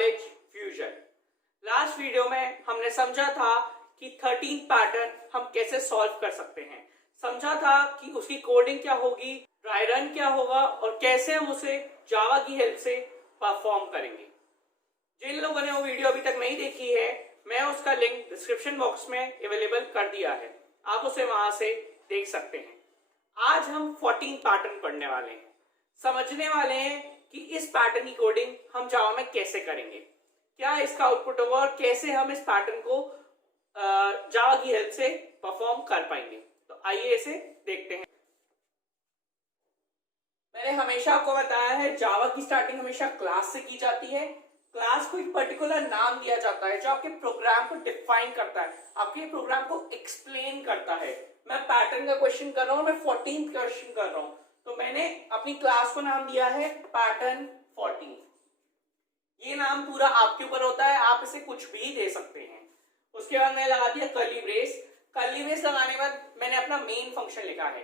Knowledge fusion. Last video में हमने समझा था कि 13 पैटर्न हम कैसे सॉल्व कर सकते हैं, समझा था कि उसकी कोडिंग क्या होगी, ड्राई रन क्या होगा और कैसे हम उसे जावा की हेल्प से परफॉर्म करेंगे। जिन लोगों ने वो वीडियो अभी तक नहीं देखी है, मैं उसका लिंक डिस्क्रिप्शन बॉक्स में अवेलेबल कर दिया है, आप उसे वहां से देख सकते हैं। आज हम 14 पैटर्न पढ़ने वाले हैं, समझने वाले हैं कि इस पैटर्न की कोडिंग हम जावा में कैसे करेंगे, क्या इसका आउटपुट होगा और कैसे हम इस पैटर्न को जावा की हेल्प से परफॉर्म कर पाएंगे। तो आइए इसे देखते हैं। मैंने हमेशा आपको बताया है जावा की स्टार्टिंग हमेशा क्लास से की जाती है। क्लास को एक पर्टिकुलर नाम दिया जाता है जो आपके प्रोग्राम को डिफाइन करता है, आपके प्रोग्राम को एक्सप्लेन करता है। मैं पैटर्न का क्वेश्चन कर रहा हूं, मैं 14th क्वेश्चन कर रहा हूं, तो मैंने अपनी क्लास को नाम दिया है पैटर्न 14। ये नाम पूरा आपके ऊपर होता है, आप इसे कुछ भी दे सकते हैं। उसके बाद मैंने लगा दिया कर्ली ब्रेस। कर्ली ब्रेस लगाने के बाद मैंने अपना मेन फंक्शन लिखा है।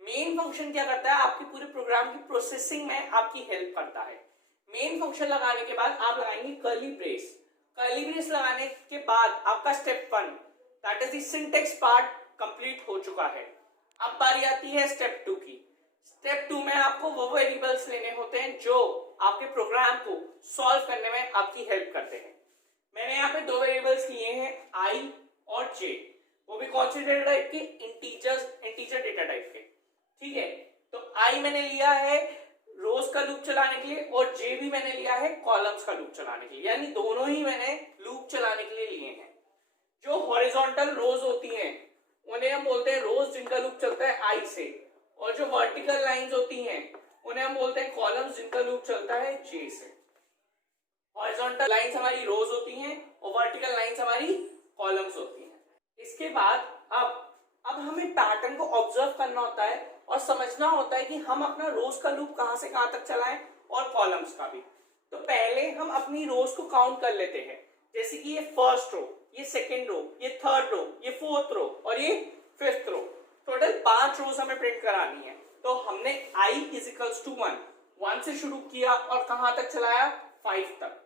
मेन फंक्शन क्या करता है, आपके पूरे प्रोग्राम की प्रोसेसिंग में आपकी हेल्प करता है। मेन फंक्शन लगाने के बाद आप लगाएंगे कर्ली ब्रेस। कर्ली ब्रेस लगाने के बाद आपका step 1 that is the syntax part complete हो चुका है। अब बारी आती है स्टेप 2 की। स्टेप 2 में आपको वो वेरिएबल्स लेने होते हैं जो आपके प्रोग्राम को सॉल्व करने में आपकी हेल्प करते हैं। मैंने यहाँ पे 2 वेरिएबल्स लिए हैं, आई और जे, वो भी कौन से डेटा टाइप के, इंटीजर डेटा टाइप के। ठीक है, तो आई मैंने लिया है रोज का लूप चलाने के लिए और जे भी मैंने लिया है कॉलम्स का लूप चलाने के लिए, यानी दोनों ही मैंने लूप चलाने के लिए लिए हैं। जो हॉरिजॉन्टल रोज होती हैं उन्हें हम बोलते हैं रोज जिनका लूप चलता है आई से, और जो वर्टिकल लाइंस होती हैं उन्हें हम बोलते हैं कॉलम्स जिनका लूप चलता है जे से। हॉरिजॉन्टल लाइंस हमारी रोज होती हैं और वर्टिकल लाइंस हमारी कॉलम्स होती हैं। इसके बाद अब हमें पैटर्न को ऑब्जर्व करना होता है और समझना होता है कि हम अपना रोज का लूप कहां से कहां तक चलाएं और कॉलम्स का भी। तो पहले हम अपनी रोज को काउंट कर लेते हैं, जैसे कि ये फर्स्ट रो, ये सेकेंड रो, ये थर्ड रो, ये फोर्थ रो और ये फिफ्थ रो। टोटल 5 रोज हमें प्रिंट करानी है। तो हमने i इज इक्वल्स टू 1 से शुरू किया और कहां तक चलाया, 5 तक।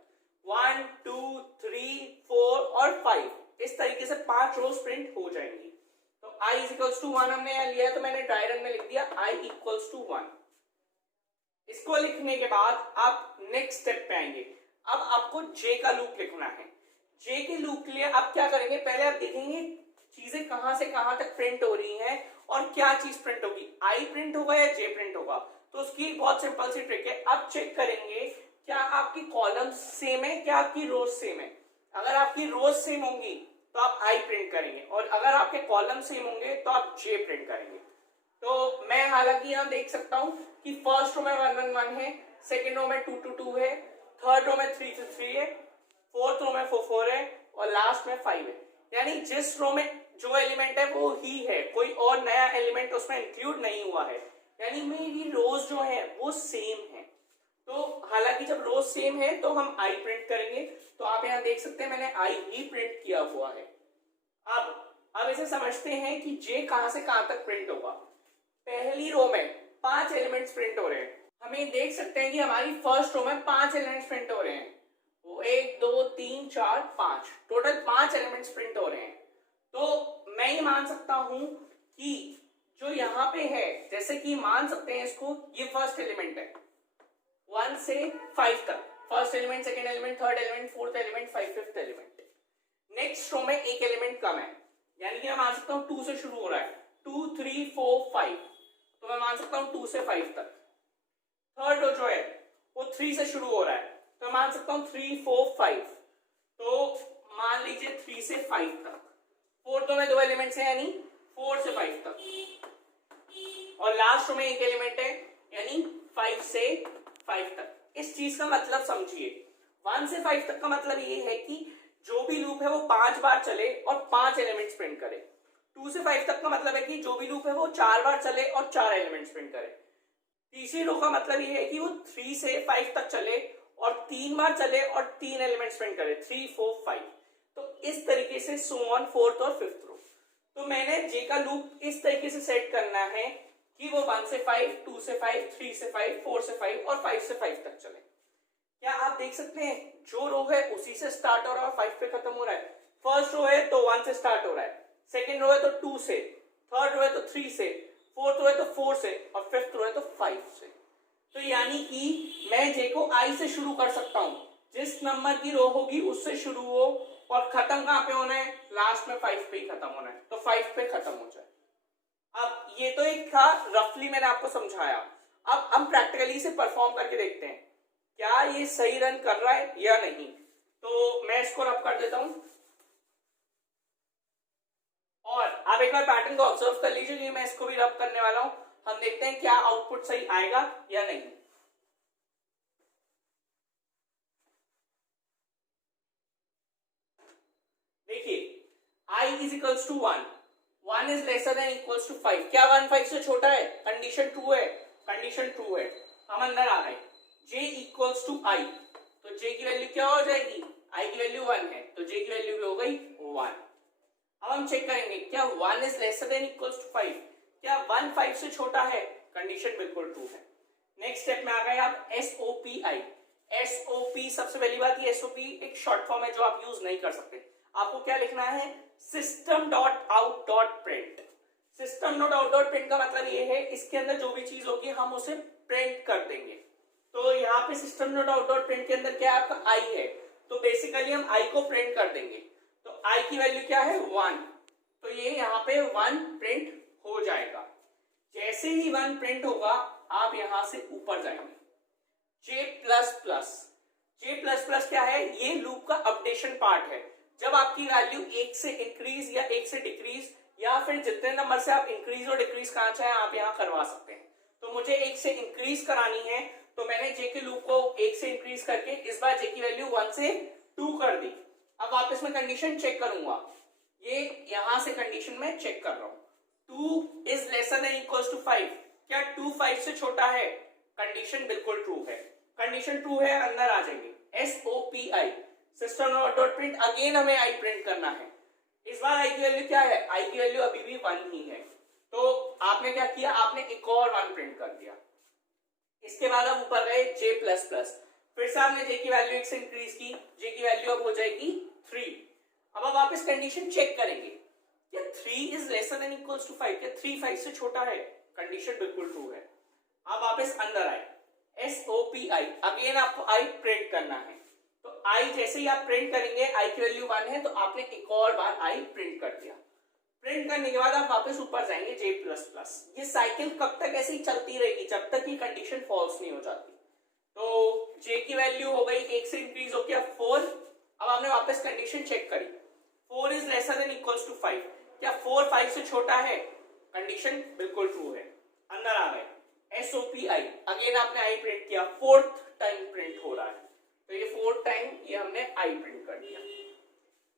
1 2 3 4 और 5, इस तरीके से 5 रोज प्रिंट हो जाएंगी। तो i इज इक्वल्स टू 1 हमने यहाँ लिया है, तो मैंने ड्राई रन में लिख दिया i इक्वल्स टू 1। इसको लिखने के बाद आप नेक्स्ट स्टेप पे आएंगे। अब आपको j का लूप लिखना है। j के लूप के लिए आप क्या करेंगे, पहले आप देखेंगे चीजें कहां से कहां तक प्रिंट हो रही हैं और क्या चीज प्रिंट होगी, i प्रिंट होगा या j प्रिंट होगा। तो उसकी बहुत सिंपल सी ट्रिक है, आप चेक करेंगे क्या आपकी कॉलम्स सेम है, क्या आपकी रोज सेम है। अगर आपकी रोज सेम होंगी तो आप i प्रिंट करेंगे और अगर आपके कॉलम सेम होंगे तो आप j प्रिंट करेंगे। तो मैं हालांकि यहाँ देख सकता हूँ कि फर्स्ट रो में 1 1 1 है, सेकेंड रो में 2 2 2 है, थर्ड रो में 3 3 3 है, फोर्थ रो में 4 4 है और लास्ट में 5 है। यानी जिस रो में जो एलिमेंट है वो ही है, कोई और नया एलिमेंट उसमें इंक्लूड नहीं हुआ है, यानी मेरी रोज जो है वो सेम है। तो हालांकि जब रोज सेम है तो हम i प्रिंट करेंगे। तो आप यहाँ देख सकते हैं मैंने i ही प्रिंट किया हुआ है। अब इसे समझते हैं कि j कहां से कहां तक प्रिंट होगा। पहली रो में 5 एलिमेंट्स प्रिंट हो रहे हैं, हमें देख सकते हैं कि हमारी फर्स्ट रो में 5 एलिमेंट्स प्रिंट हो रहे हैं, वो 1 2 3 4 5, टोटल 5 एलिमेंट्स प्रिंट हो रहे हैं। तो मैं ये मान सकता हूं कि जो यहाँ पे है, जैसे कि मान सकते हैं इसको, ये फर्स्ट एलिमेंट है 1 से 5 तक, first element, second element, third element, fourth element, fifth element. Next row में एक एलिमेंट कम है, यानी कि मैं मान सकता हूं 2 से शुरू हो रहा है, 2 3 4 5, तो मैं मान सकता हूं 2 से 5 तक। थर्ड रो जो है वो 3 से शुरू हो रहा है, तो मैं मान सकता हूं 3 4 5, तो मान लीजिए 3 से 5 तक। फोर्थ रो में 2 एलिमेंट्स हैं, यानी 4 से 5 तक, और लास्ट रो में एक एलिमेंट है, यानी 5 से 5 तक। इस चीज का मतलब समझिए, 1 से 5 तक का मतलब ये है कि जो भी लूप है वो 5 बार चले और 5 एलिमेंट्स प्रिंट करे। 2 से 5 तक का मतलब है कि जो भी लूप है वो 4 बार चले और 4 एलिमेंट्स प्रिंट करे। तीसरी रो का मतलब ये है कि वो 3 से 5 तक चले और 3 बार चले और 3 एलिमेंट्स प्रिंट करे, 3 4 5। तो इस तरीके से सो ऑन फोर्थ और फिफ्थ रो। तो मैंने j का लूप इस तरीके से सेट करना है कि वो 1 से 5, 2 से 5, 3 से 5, 4 से 5 और 5 से 5 तक चले। क्या आप देख सकते हैं जो रो है उसी से स्टार्ट हो रहा है, 5 पे खत्म हो रहा है। फर्स्ट रो है तो 1 से स्टार्ट हो रहा है, सेकेंड रो है तो 2 से, थर्ड रो है तो 3 से, फोर्थ रो है तो 4 से, और फिफ्थ रो है तो 5 से। तो यानी कि मैं जे को आई से शुरू कर सकता हूं, जिस नंबर की रो होगी उससे शुरू हो और खत्म कहां पे होना है, लास्ट में 5 पे ही खत्म होना है, तो 5 पे खत्म हो जाए। अब ये तो एक था, रफली मैंने आपको समझाया। अब हम प्रैक्टिकली से परफॉर्म करके देखते हैं क्या ये सही रन कर रहा है या नहीं। तो मैं इसको रब कर देता हूं और आप एक बार पैटर्न को ऑब्जर्व कर लीजिए कि मैं इसको भी रब करने वाला हूं। हम देखते हैं क्या आउटपुट सही आएगा या नहीं। देखिए I is equals to 1, 1 is lesser than equals to 5। क्या 1 5 से छोटा है, कंडीशन ट्रू है, कंडीशन ट्रू है। हम अंदर आ गए, j इक्वल्स टू I, तो j की वैल्यू क्या हो जाएगी, I की वैल्यू 1 है तो j की वैल्यू भी हो गई 1। अब हम चेक करेंगे क्या 1 is lesser than equals to 5, क्या 1 5 से छोटा है, कंडीशन बिल्कुल ट्रू है। नेक्स्ट स्टेप में आ गए आप SOPI। SOP सबसे पहली बात, ये SOP एक शॉर्ट फॉर्म है जो आप यूज नहीं कर सकते। आपको क्या लिखना है, system dot out dot print. System dot out dot print का मतलब ये है इसके अंदर जो भी चीज होगी हम उसे प्रिंट कर देंगे। तो यहाँ पे system dot out dot print के अंदर क्या है, आपका आई है, तो बेसिकली हम आई को प्रिंट कर देंगे। तो आई की वैल्यू क्या है 1, तो ये यहाँ पे 1 प्रिंट हो जाएगा। जैसे ही 1 प्रिंट होगा आप यहां से ऊपर जाएंगे, J plus plus. J plus plus क्या है, ये लूप का अपडेशन पार्ट है। जब आपकी वैल्यू 1 से इंक्रीज या 1 से डिक्रीज या फिर जितने नंबर से आप इंक्रीज और डिक्रीज करना चाहें आप यहाँ करवा सकते हैं। तो मुझे 1 से इंक्रीज करानी है तो मैंने J के लूप को 1 से इंक्रीज करके इस बार J की वैल्यू 1 से 2 कर दी। अब वापस मैं कंडीशन चेक करूंगा, ये यहां से कंडीशन में चेक कर रहा हूं, 2 is lesser than equals to 5, क्या 2 5 से छोटा है, कंडीशन बिल्कुल ट्रू है। कंडीशन ट्रू है, अंदर आ जाएंगे SOPI, system dot print. Again हमें आई प्रिंट करना है, इस बार आई की वैल्यू क्या है, आई की वैल्यू अभी भी 1 ही है। तो आपने क्या किया, आपने एक और 1 प्रिंट कर दिया। इसके बाद हम ऊपर गए J प्लस प्लस, फिर से हमने J की वैल्यू 1 से इंक्रीज की, J की वैल्यू अब हो जाएगी 3। अब आप वापस कंडीशन चेक करेंगे, क्या 3 is lesser than equals to 5, क्या 3 5 से छोटा है, कंडीशन बिल्कुल ट्रू है। अब वापस अंदर आए SOPI, अगेन आपको आई प्रिंट करना है। तो आई जैसे ही आप प्रिंट करेंगे, आई की वैल्यू 1 है तो आपने एक और बार आई प्रिंट कर दिया। प्रिंट करने के बाद आप वापस ऊपर जाएंगे J प्लस प्लस। ये साइकिल कब तक ऐसे ही चलती रहेगी, जब तक ये कंडीशन फॉल्स नहीं हो जाती। तो J की वैल्यू हो गई 1 से इंक्रीज हो गया 4। अब हमने वापस कंडीशन चेक करी, 4 is lesser than equals to 5, क्या 4 5 से छोटा है, कंडीशन बिल्कुल ट्रू है। अंदर आ गए SOPI, अगेन आपने आई प्रिंट किया, 4th टाइम प्रिंट हो रहा है, तो ये 4th टाइम ये हमने आई प्रिंट कर दिया।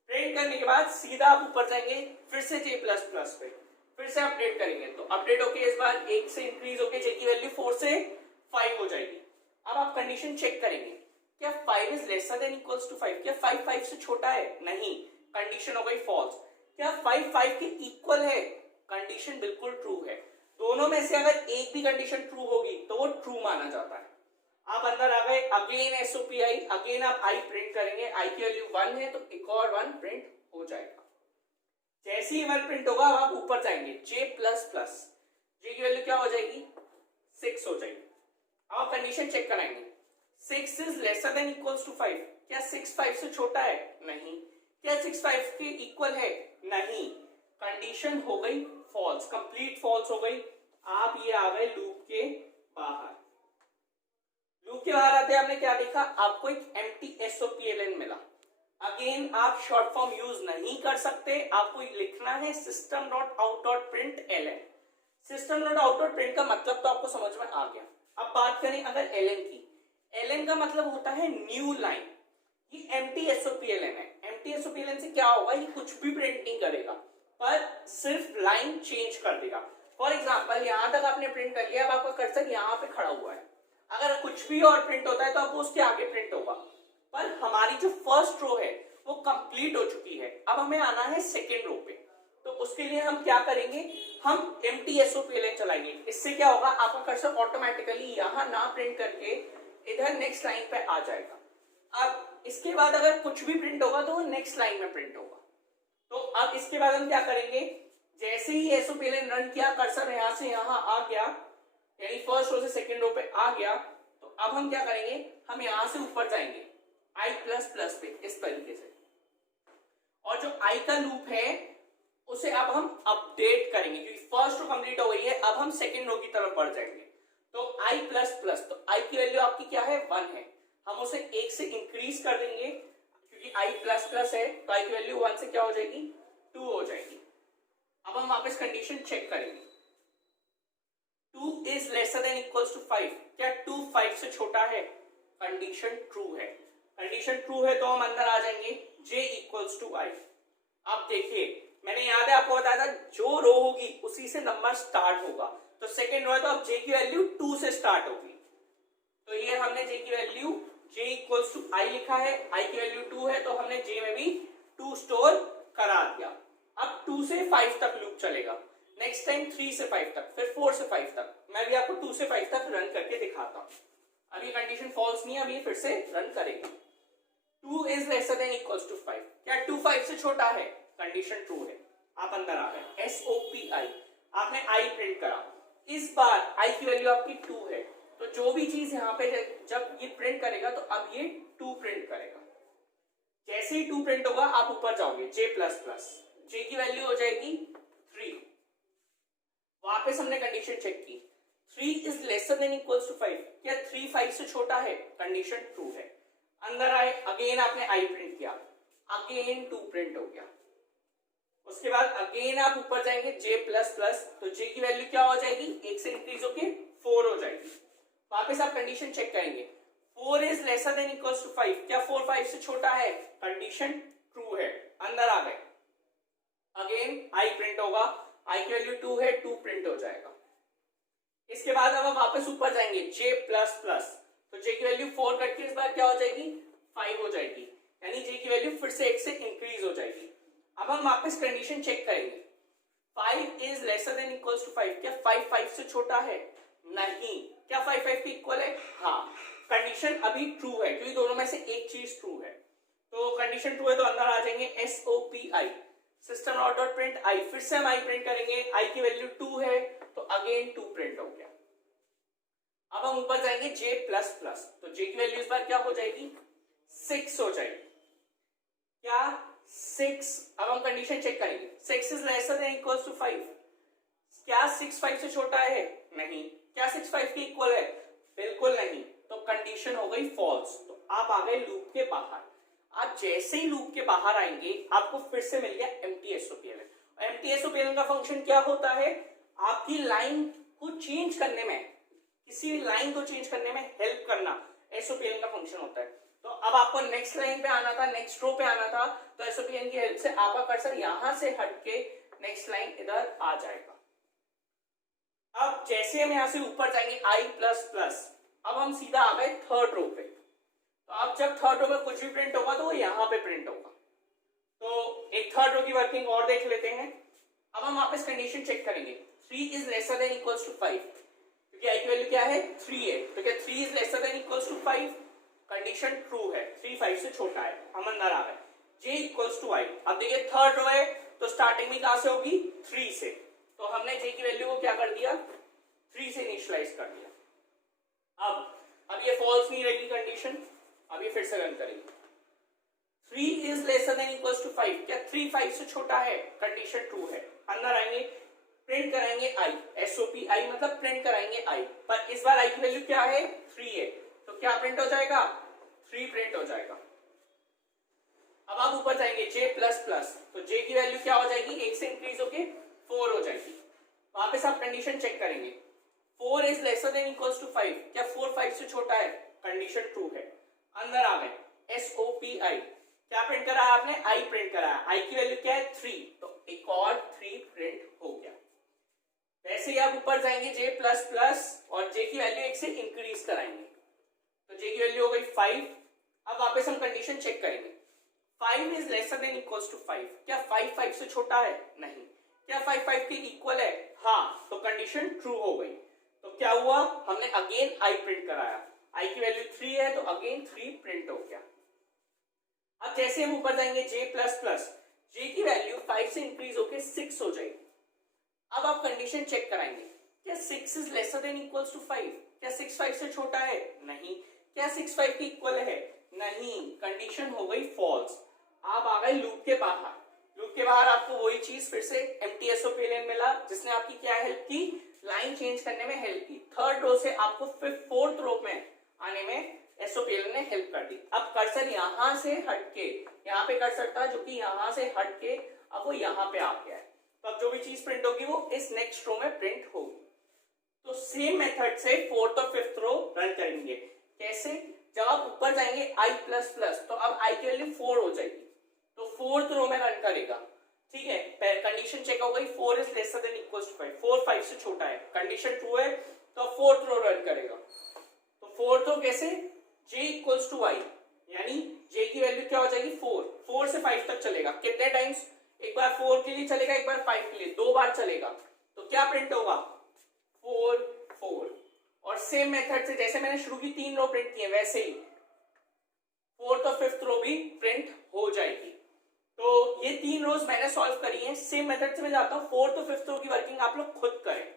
प्रिंट करने के बाद सीधा आप ऊपर जाएंगे, फिर से J प्लस प्लस पे फिर से अपडेट करेंगे, तो अपडेट होके इस बार 1 से इंक्रीज होके J की वैल्यू 4 से 5 हो जाएगी। अब आप कंडीशन चेक करेंगे, क्या 5 is lesser than equals to 5, क्या 5 5 से छोटा है, नहीं, कंडीशन हो गई फॉल्स। क्या 5 5 के इक्वल है, कंडीशन बिल्कुल ट्रू है। दोनों में से अगर एक भी कंडीशन ट्रू होगी तो वो ट्रू माना जाता है। आप अंदर आ गए, अगेन SOPI, अगेन आप आई प्रिंट करेंगे, आई की वैल्यू 1 है तो एक और 1 प्रिंट हो जाएगा। जैसे ही 1 प्रिंट होगा आप ऊपर जाएंगे J प्लस प्लस, J की वैल्यू क्या हो जाएगी 6 हो जाएगी। अब आप कंडीशन चेक कराएंगे, 6 is lesser than equals to 5, क्या 6 5 से छोटा है, नहीं, क्या 6 5 के इक्वल है, नहीं, कंडीशन हो गई फॉल्स, कंप्लीट फॉल्स हो गई। आप ये आ गए लूप के बाहर। लूप के बाहर आते आपने क्या देखा, आपको एक एम्प्टी SOPLN मिला। अगेन आप शॉर्ट फॉर्म यूज नहीं कर सकते, आपको लिखना है system dot out dot print LN। System dot out dot print का मतलब तो आपको समझ में आ गया। अब बात करें अगर LN की, LN का मतलब होता है न्यू लाइन। ये एम्प्टी SOPLN है। एम्प्टी SOPLN से क्या होगा, ये कुछ भी प्रिंट नहीं करेगा पर सिर्फ लाइन चेंज कर देगा। फॉर एग्जाम्पल यहां तक आपने प्रिंट कर लिया, अब आपका कर्सर यहाँ पे खड़ा हुआ है, अगर कुछ भी और प्रिंट होता है तो आपको उसके आगे प्रिंट होगा, पर हमारी जो फर्स्ट रो है वो कंप्लीट हो चुकी है। अब हमें आना है सेकेंड रो पे, तो उसके लिए हम क्या करेंगे, हम एम्प्टी SOPLN चलाएंगे। इससे क्या होगा, आपका कर्सर ऑटोमेटिकली यहां ना प्रिंट करके इधर नेक्स्ट लाइन पे आ जाएगा। अब इसके बाद अगर कुछ भी प्रिंट होगा तो वो नेक्स्ट लाइन में प्रिंट होगा। तो अब इसके बाद हम क्या करेंगे, जैसे ही एसओपीएलएन रन किया, कर्सर यहां से यहां आ गया, यानी फर्स्ट रो से सेकंड रो पे आ गया, तो अब हम क्या करेंगे, हम यहां से ऊपर जाएंगे आई प्लस प्लस पे इस तरीके से, और जो आई का लूप है उसे अब हम अपडेट करेंगे क्योंकि फर्स्ट रो कंप्लीट हो गई है। अब हम सेकंड रो की तरफ बढ़ जाएंगे। तो आई प्लस प्लस, तो आई की वैल्यू आपकी क्या है, 1 है, हम उसे 1 से इंक्रीज कर देंगे क्योंकि आई प्लस प्लस है, तो आई की वैल्यू 1 से क्या हो जाएगी, 2 हो जाएगी। अब हम वापस कंडीशन चेक करेंगे, 2 is lesser than equals to 5, क्या 2 5 से छोटा है, कंडीशन ट्रू है। कंडीशन ट्रू है तो हम अंदर आ जाएंगे j इक्वल्स टू आई। अब देखिए मैंने याद है आपको बताया था, जो रो होगी उसी से नंबर स्टार्ट होगा, तो सेकेंड रो है तो अब j की वैल्यू 2 से स्टार्ट होगी। तो ये हमने j की वैल्यू j इक्वल्स टू आई लिखा है, i की वैल्यू 2 है तो हमने j में भी 2 स्टोर करा दिया। अब 2 से 5 तक लूप चलेगा, नेक्स्ट टाइम 3 से 5 तक, फिर 4 से 5 तक। मैं भी आपको 2 से 5 तक रन करके दिखाता हूं। अब ये कंडीशन फॉल्स नहीं है, अब ये फिर से रन करेगा। 2 is lesser than equals to 5, क्या 2 5 से छोटा है, कंडीशन ट्रू है। आप अंदर आ गए, SOPI, आपने आई प्रिंट करा। इस बार आई की वैल्यू आपकी 2 है, तो जो भी चीज यहाँ पे जब ये प्रिंट करेगा तो अब ये 2 प्रिंट करेगा। जैसे ही 2 प्रिंट होगा आप ऊपर जाओगे j प्लस प्लस, j की वैल्यू हो जाएगी 3। वापस हमने कंडीशन चेक की, 3 is lesser than equals to 5, क्या 3 5 से छोटा है, कंडीशन ट्रू है। अंदर आए, अगेन आपने आई प्रिंट किया, अगेन 2 प्रिंट हो गया। उसके बाद अगेन आप ऊपर जाएंगे j प्लस प्लस, तो j की वैल्यू क्या हो जाएगी, 1 से इंक्रीज होके 4 हो जाएगी। वापस आप कंडीशन चेक करेंगे, 4 is lesser than equals to 5, क्या 4 5 से छोटा है, कंडीशन ट्रू है। अंदर आ गए, अगेन आई प्रिंट होगा, आई की वैल्यू 2 है, 2 प्रिंट हो जाएगा। इसके बाद अब हम वापस ऊपर जाएंगे j प्लस प्लस, तो j की वैल्यू 4 कट के इस बार क्या हो जाएगी, 5 हो जाएगी, यानी j की वैल्यू फिर से 1 से इंक्रीज हो जाएगी। अब हम वापस कंडीशन चेक करेंगे, 5 is lesser than equals to 5, क्या 5 5 से छोटा है, नहीं, क्या 5 5 के इक्वल है, हाँ, कंडीशन अभी ट्रू है क्योंकि दोनों में से एक चीज ट्रू है। तो कंडीशन ट्रू है तो अंदर आ जाएंगे SOPI, system out dot print I, फिर से हम आई प्रिंट करेंगे, आई की वैल्यू 2 है तो अगेन 2 प्रिंट हो गया। अब हम ऊपर जाएंगे j प्लस प्लस, तो j की वैल्यू इस बार क्या हो जाएगी, 6 हो जाएगी, क्या 6। अब हम कंडीशन चेक करेंगे, 6 is lesser than equals to 5, क्या 6 5 से छोटा है, नहीं, क्या 6 5 के इक्वल है, बिल्कुल नहीं, तो कंडीशन हो गई फॉल्स। तो आप आ गए लूप के बाहर। आप जैसे ही लूप के बाहर आएंगे आपको फिर से मिल गया एम्प्टी SOPLN। एम्प्टी SOPLN का फंक्शन क्या होता है, आपकी लाइन को चेंज करने में, किसी भी लाइन को चेंज करने में हेल्प करना SOPLN का फंक्शन होता है। तो अब आपको नेक्स्ट लाइन पे आना था, नेक्स्ट रो पे आना था, तो SOPLN की हेल्प से आपका कर्सर यहां से हटके नेक्स्ट लाइन इधर आ जाएगा। अब जैसे हम यहां से ऊपर जाएंगे आई प्लस प्लस, अब हम सीधा आ गए थर्ड रो पे। तो अब जब थर्ड रो में कुछ भी प्रिंट होगा तो वो यहाँ पे प्रिंट होगा। तो एक थर्ड रो की वर्किंग और देख लेते हैं। अब हम वापस कंडीशन चेक करेंगे, 3 is lesser than equals to 5, क्योंकि आई की वैल्यू क्या है, 3 है, तो क्या 3 is lesser than equals to 5, condition true है, 3 5 से छोटा है। हम अंदर आ गए, j इक्वल्स टू आई। अब देखिए थर्ड रो है तो स्टार्टिंग भी कहां से होगी, 3 से, तो हमने j की वैल्यू को क्या कर दिया, 3 से इनिशियलाइज कर दिया। अब ये फॉल्स नहीं रहेगी कंडीशन, अब ये फिर से रन करेंगे, 3 is lesser than equals to 5, क्या 3 5 से छोटा है, कंडीशन ट्रू है। अंदर आएंगे, प्रिंट कराएंगे आई, SOPI मतलब प्रिंट कराएंगे आई, पर इस बार आई की वैल्यू क्या है, 3 है, तो क्या प्रिंट हो जाएगा, 3 प्रिंट हो जाएगा। अब आप ऊपर जाएंगे j प्लस प्लस, तो j की वैल्यू क्या हो जाएगी, 1 से इंक्रीज होके 4 हो जाएगी। वापस आप कंडीशन चेक करेंगे, 4 is lesser than equals to 5, क्या 4 5 से छोटा है, कंडीशन ट्रू है। अंदर आ गए, SOPI, क्या प्रिंट करा है आपने, आई प्रिंट करा है, आई की वैल्यू क्या है, 3, तो एक और 3 प्रिंट हो गया। वैसे ही आप ऊपर जाएंगे j प्लस प्लस और j की वैल्यू 1 से इंक्रीज कराएंगे, तो j की वैल्यू हो गई 5। अब वापस हम कंडीशन चेक करेंगे, 5 is lesser than equals to 5, क्या 5 5 से छोटा है, नहीं, क्या 5 5 के इक्वल है, हाँ, तो कंडीशन ट्रू हो गई। तो क्या हुआ, हमने अगेन आई प्रिंट कराया, आई की वैल्यू 3 है तो अगेन 3 प्रिंट हो गया। अब जैसे हम ऊपर जाएंगे j प्लस प्लस, j की वैल्यू 5 से इंक्रीज होकर 6 हो जाएगी। अब आप कंडीशन चेक कराएंगे, क्या 6 is lesser than equals to 5? क्या 6 5 से छोटा है? नहीं। क्या 6 5 के इक्वल है? नहीं। कंडीशन हो गई फॉल्स। आप आ गए लूप के बाहर। लूप के बाहर आपको वही चीज फिर से एम्प्टी एसओपीएलएन मिला, जिसने आपकी क्या हेल्प की? लाइन चेंज करने में हेल्प की। थर्ड रो से आपको फोर्थ रो में आने में एसओपीएलएन ने हेल्प कर दी। अब कर्सर यहां से हटके यहाँ पे कर्सर था, जो कि यहां से हटके अब वो यहाँ पे आ गया है। तो अब जो भी चीज प्रिंट होगी वो इस नेक्स्ट रो में प्रिंट होगी। तो सेम मेथड से फोर्थ और फिफ्थ रो रन करेंगे। कैसे? जब आप ऊपर जाएंगे i प्लस प्लस, तो अब i की वैल्यू 4 हो जाएगी, तो फोर्थ रो में रन करेगा। ठीक है, कंडीशन चेक हो गई, 4 is lesser than equals to 5, 4 5 से छोटा है, कंडीशन ट्रू है, तो फोर्थ रो रन करेगा। तो फोर्थ रो कैसे? j इक्वल्स टू y, यानी j की वैल्यू क्या हो जाएगी? 4 से 5 तक चलेगा। कितने टाइम्स? एक बार 4 के लिए चलेगा, एक बार 5 के लिए, 2 बार चलेगा। तो क्या प्रिंट होगा? 4 4। और सेम मेथड से जैसे मैंने शुरू की 3 रो प्रिंट किए, वैसे ही फोर्थ और फिफ्थ रो भी प्रिंट हो जाएगी। तो ये 3 रोज मैंने सॉल्व करी हैं। सेम मेथड से मैं जाता हूं, फोर्थ और फिफ्थ रो की वर्किंग आप लोग खुद करें।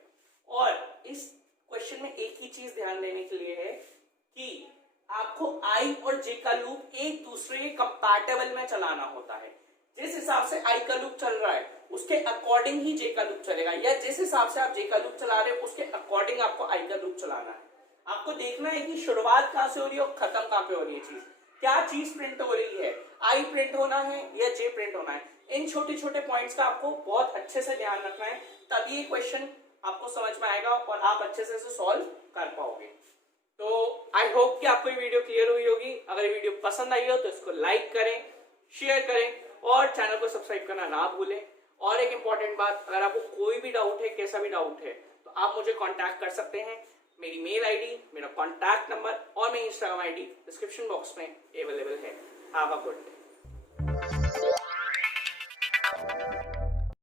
और इस क्वेश्चन में एक ही चीज ध्यान देने के लिए है कि आपको i और j का लूप एक दूसरे के कंपैटिबल में चलाना होता है। जिस हिसाब से i का लूप चल रहा है उसके अकॉर्डिंग ही j का लूप चलेगा, या जिस हिसाब से आप j का लूप चला रहे हो उसके अकॉर्डिंग आपको i का लूप चलाना है। आपको देखना है कि शुरुआत कहां से हो रही है और खत्म कहां पे हो रही है चीज, क्या चीज प्रिंट हो रही है, i प्रिंट होना है या j प्रिंट होना है। इन छोटे छोटे पॉइंट्स का आपको बहुत अच्छे से ध्यान रखना है, तभी ये क्वेश्चन आपको समझ में आएगा और आप अच्छे से इसे सॉल्व कर पाओगे। तो आई होप कि आपको ये वीडियो क्लियर हुई होगी। अगर ये वीडियो पसंद आई हो तो इसको लाइक करें, शेयर करें और चैनल को सब्सक्राइब करना ना भूलें। और एक इंपॉर्टेंट बात, अगर आपको कोई भी डाउट है, कैसा भी डाउट है, तो आप मुझे कांटेक्ट कर सकते हैं। मेरी मेल आईडी, मेरा कॉन्टैक्ट नंबर और मेरी इंस्टाग्राम आईडी डिस्क्रिप्शन बॉक्स में अवेलेबल है। Have a good day.